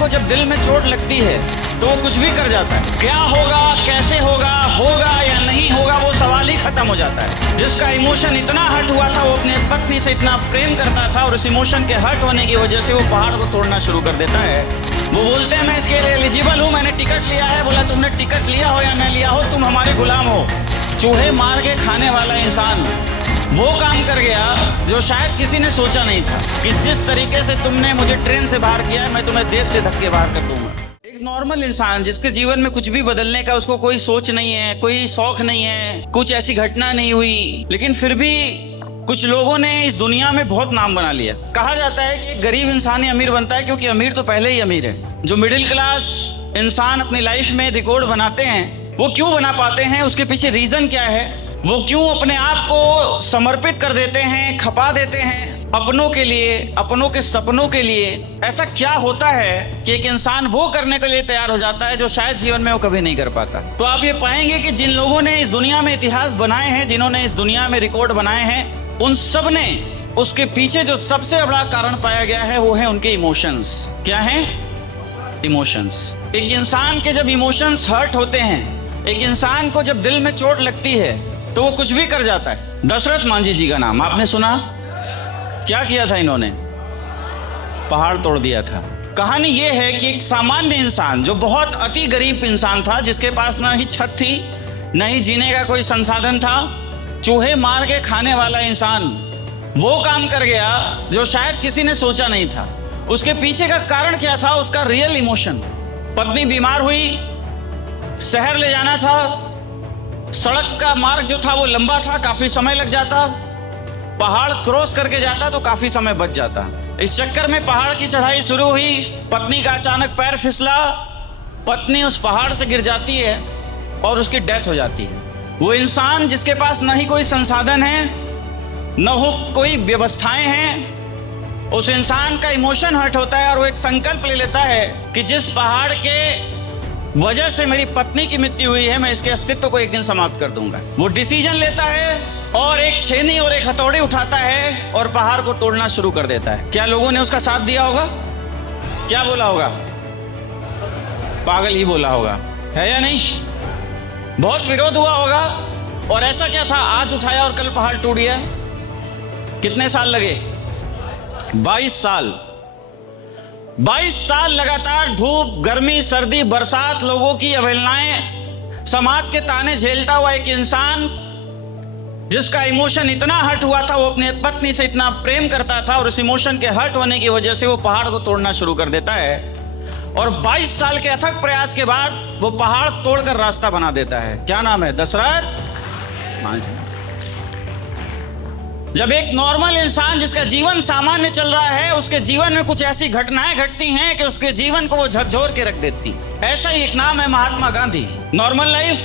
को जब दिल में चोट लगती है तो वो कुछ भी कर जाता है। क्या होगा, कैसे होगा, होगा या नहीं होगा, वो सवाल ही खत्म हो जाता है। जिसका इमोशन इतना हर्ट हुआ था, वो अपनी पत्नी से इतना प्रेम करता था और उस इमोशन के हर्ट होने की वजह से वो पहाड़ को तोड़ना शुरू कर देता है। वो बोलते हैं मैं इसके लिए एलिजिबल हूँ, मैंने टिकट लिया है। बोला तुमने टिकट लिया हो या न लिया हो, तुम हमारे गुलाम हो। चूहे मार के खाने वाला इंसान वो काम कर गया जो शायद किसी ने सोचा नहीं था कि जिस तरीके से तुमने मुझे ट्रेन से बाहर किया है, मैं तुम्हें देश से धक्के बाहर कर दूंगा। एक नॉर्मल इंसान जिसके जीवन में कुछ भी बदलने का उसको कोई सोच नहीं है, कोई शौक नहीं है, कुछ ऐसी घटना नहीं हुई, लेकिन फिर भी कुछ लोगों ने इस दुनिया में बहुत नाम बना लिया। कहा जाता है कि गरीब इंसान ही अमीर बनता है, क्योंकि अमीर तो पहले ही अमीर है। जो मिडिल क्लास इंसान अपनी लाइफ में रिकॉर्ड बनाते हैं, वो क्यों बना पाते हैं, उसके पीछे रीजन क्या है, वो क्यों अपने आप को समर्पित कर देते हैं, खपा देते हैं अपनों के लिए, अपनों के सपनों के लिए। ऐसा क्या होता है कि एक इंसान वो करने के लिए तैयार हो जाता है जो शायद जीवन में वो कभी नहीं कर पाता। तो आप ये पाएंगे कि जिन लोगों ने इस दुनिया में इतिहास बनाए हैं, जिन्होंने इस दुनिया में रिकॉर्ड बनाए हैं, उन सब ने उसके पीछे जो सबसे बड़ा कारण पाया गया है वो है उनके इमोशंस। क्या है? इमोशंस। एक इंसान के जब इमोशंस हर्ट होते हैं, एक इंसान को जब दिल में चोट लगती है, तो वो कुछ भी कर जाता है। दशरथ मांझी जी का नाम आपने सुना? क्या किया था इन्होंने? पहाड़ तोड़ दिया था। कहानी ये है कि एक सामान्य इंसान जो बहुत अति गरीब इंसान था, जिसके पास ना ही छत थी, न ही जीने का कोई संसाधन था, चूहे मार के खाने वाला इंसान वो काम कर गया जो शायद किसी ने सोचा नहीं था। उसके पीछे का कारण क्या था? उसका रियल इमोशन। पत्नी बीमार हुई, शहर ले जाना था, सड़क का मार्ग जो था वो लंबा था, काफी समय लग जाता, पहाड़ क्रॉस करके जाता तो काफी समय बच जाता। इस चक्कर में पहाड़ की चढ़ाई शुरू हुई, पत्नी का अचानक पैर फिसला, पत्नी उस पहाड़ से गिर जाती है और उसकी डेथ हो जाती है। वो इंसान जिसके पास न ही कोई संसाधन है, न हो कोई व्यवस्थाएं हैं, उस इंसान का इमोशन हर्ट होता है और वो एक संकल्प ले लेता है कि जिस पहाड़ के वजह से मेरी पत्नी की मृत्यु हुई है, मैं इसके अस्तित्व को एक दिन समाप्त कर दूंगा। वो डिसीजन लेता है और एक छेनी और एक हथौड़ी उठाता है और पहाड़ को तोड़ना शुरू कर देता है। क्या लोगों ने उसका साथ दिया होगा? क्या बोला होगा? पागल ही बोला होगा, है या नहीं? बहुत विरोध हुआ होगा। और ऐसा क्या था, आज उठाया और कल पहाड़ टूट गया? कितने साल लगे? 22 साल। 22 साल लगातार धूप, गर्मी, सर्दी, बरसात, लोगों की अवहेलनाएं, समाज के ताने झेलता हुआ एक इंसान जिसका इमोशन इतना हर्ट हुआ था, वो अपनी पत्नी से इतना प्रेम करता था और उस इमोशन के हर्ट होने की वजह से वो पहाड़ को तोड़ना शुरू कर देता है। और 22 साल के अथक प्रयास के बाद वो पहाड़ तोड़कर रास्ता बना देता है। क्या नाम है? दशरथ मांझी। जब एक नॉर्मल इंसान जिसका जीवन सामान्य चल रहा है, उसके जीवन में कुछ ऐसी घटनाएं घटती हैं कि उसके जीवन को वो झकझोर के रख देती। ऐसा ही एक नाम है Mahatma Gandhi. Normal life,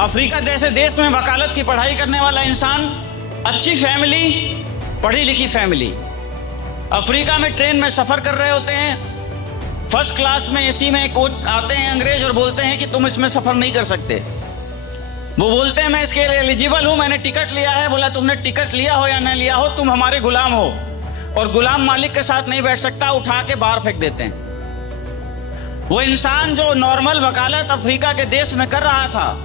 Africa जैसे देश में वकालत की पढ़ाई करने वाला इंसान, अच्छी फैमिली, पढ़ी लिखी फैमिली, अफ्रीका में ट्रेन में सफर कर रहे होते हैं, फर्स्ट क्लास में एसी में कोच आते हैं अंग्रेज और बोलते हैं कि तुम इसमें सफर नहीं कर सकते। वो बोलते हैं मैं इसके लिए एलिजिबल हूँ, मैंने टिकट लिया है। बोला तुमने टिकट लिया हो या न लिया हो, तुम हमारे गुलाम हो। और गुलाम मालिक के साथ नहीं बैठ सकता, उठा के बाहर फेंक देते हैं। वो इंसान जो नॉर्मल वकालत अफ्रीका के देश में कर रहा था,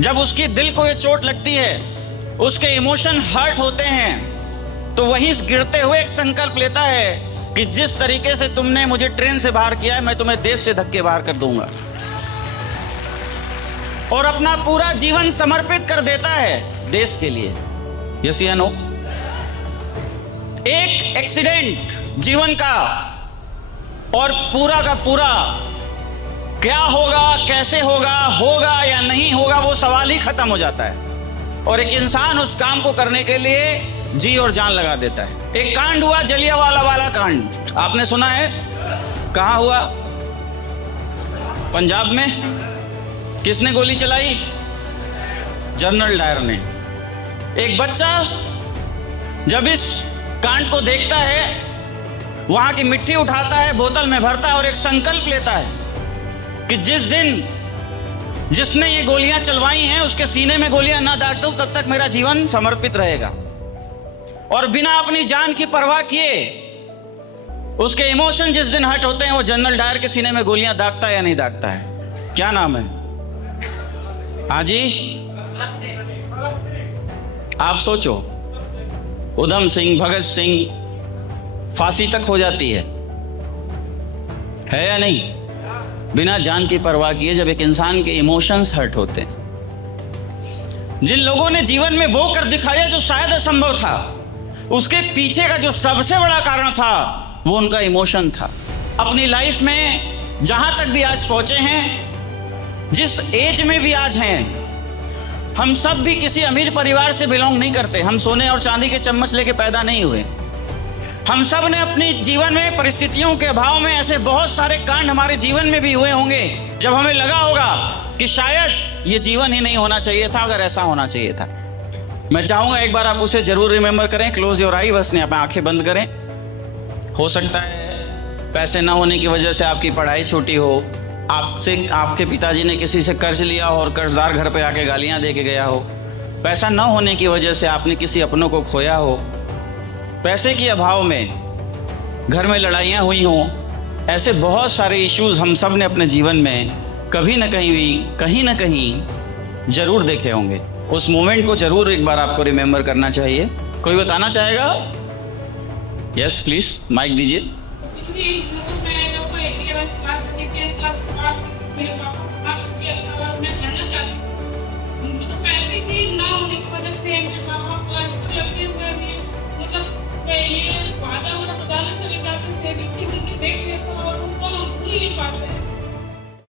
जब उसकी दिल को ये चोट लगती है, उसके इमोशन हर्ट होते हैं, तो वहीं गिरते हुए एक संकल्प लेता है कि जिस तरीके से तुमने मुझे ट्रेन से बाहर किया है, मैं तुम्हें देश से धक्के बाहर कर दूंगा। और अपना पूरा जीवन समर्पित कर देता है देश के लिए। यस या नो? एक एक्सीडेंट जीवन का और पूरा का पूरा क्या होगा, कैसे होगा, होगा या नहीं होगा, वो सवाल ही खत्म हो जाता है और एक इंसान उस काम को करने के लिए जी और जान लगा देता है। एक कांड हुआ, जलियांवाला बाग कांड, आपने सुना है? कहां हुआ? पंजाब में। किसने गोली चलाई? जनरल डायर ने। एक बच्चा जब इस कांड को देखता है, वहां की मिट्टी उठाता है, बोतल में भरता है और एक संकल्प लेता है कि जिस दिन जिसने ये गोलियां चलवाई हैं उसके सीने में गोलियां ना दाग दूं, तब तक मेरा जीवन समर्पित रहेगा। और बिना अपनी जान की परवाह किए उसके इमोशन जिस दिन हर्ट होते हैं वो जनरल डायर के सीने में गोलियां दागता है या नहीं दागता है? क्या नाम है? हाँ जी, आप सोचो, उधम सिंह, भगत सिंह फांसी तक हो जाती है या नहीं? बिना जान की परवाह किए जब एक इंसान के इमोशंस हर्ट होते हैं। जिन लोगों ने जीवन में वो कर दिखाया जो शायद असंभव था, उसके पीछे का जो सबसे बड़ा कारण था वो उनका इमोशन था। अपनी लाइफ में जहां तक भी आज पहुंचे हैं, जिस एज में भी आज हैं, हम सब भी किसी अमीर परिवार से बिलोंग नहीं करते। हम सोने और चांदी के चम्मच लेके पैदा नहीं हुए। हम सब ने अपने जीवन में परिस्थितियों के अभाव में ऐसे बहुत सारे कांड हमारे जीवन में भी हुए होंगे जब हमें लगा होगा कि शायद ये जीवन ही नहीं होना चाहिए था, अगर ऐसा होना चाहिए था। मैं चाहूंगा एक बार आप उसे जरूर रिमेंबर करें। क्लोज योर आई, बस आप आंखें बंद करें। हो सकता है पैसे ना होने की वजह से आपकी पढ़ाई छूटी हो, आपसे आपके पिताजी ने किसी से कर्ज लिया हो और कर्जदार घर पे आके गालियां दे के गया हो। पैसा ना होने की वजह से आपने किसी अपनों को खोया हो। पैसे के अभाव में घर में लड़ाइयाँ हुई हों। ऐसे बहुत सारे इश्यूज हम सब ने अपने जीवन में कभी ना कहीं जरूर देखे होंगे। उस मोमेंट को जरूर एक बार आपको रिमेंबर करना चाहिए। कोई बताना चाहेगा? यस प्लीज, माइक दीजिए। ये वादा वाला बताने चले जाते थे, देख लेता और उनको हम भूल नहीं पाते।